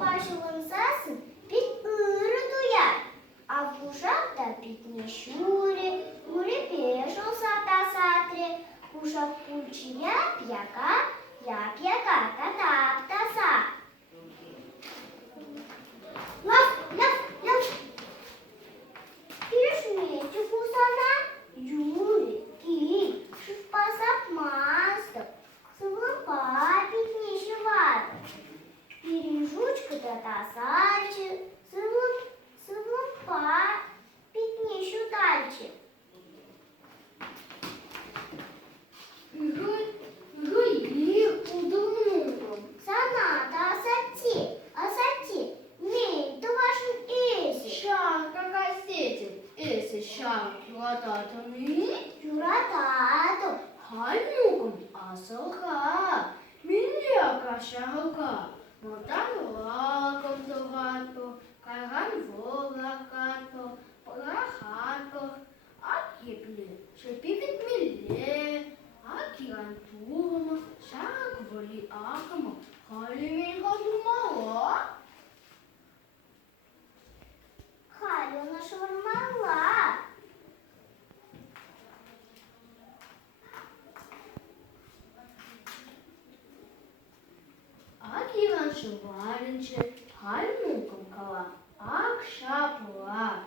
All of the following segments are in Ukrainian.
başılın sesін bit ırı duyar. А в ушах та пітні щурі, урі пішов сата сатрі, кушав кульчі я п'яка, та птаса. Лав, лав. Пішміть кусана, Юрі, кінь, шипасап масток, свопа пітніші вата. Піріжучка та сальчик, свопа пітнішу дальчик. Саната асати, мій, то вашим есі. Шарка кастетів, есе шарк юрататами, Юратату, хальмуком асоха, міляка шарка, мотанлаком тогато, кайган волакато, парахато, акіплі, шепівід мілє, акірантума, шарк волі акамо, халімінга думала. Халю нашвармала. Аківан шуваринче, хальмуком кала, ак шапла,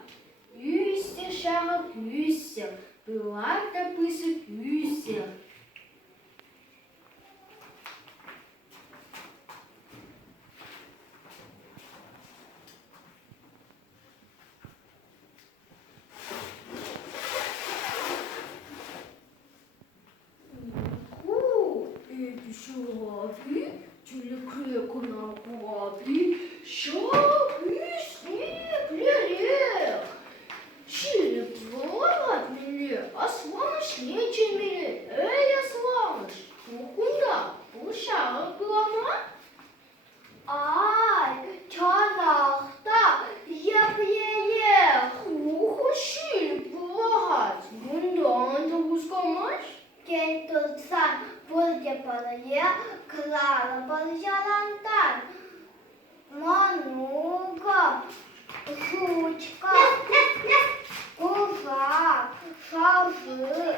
üsse шага küsse, пилата писи küsse. Эти шаги, телекреку на папе, шаги снег, Чили плавать миле, а славыш нечем миле. Эй, славыш, ну куда? Ушах глава? Ай, чанахта, я хуху чили плавать. Мундан, ты ускамаш? Кей тут сан буде подає, клала поджалантар. Манука, жучка, кужак, шаги,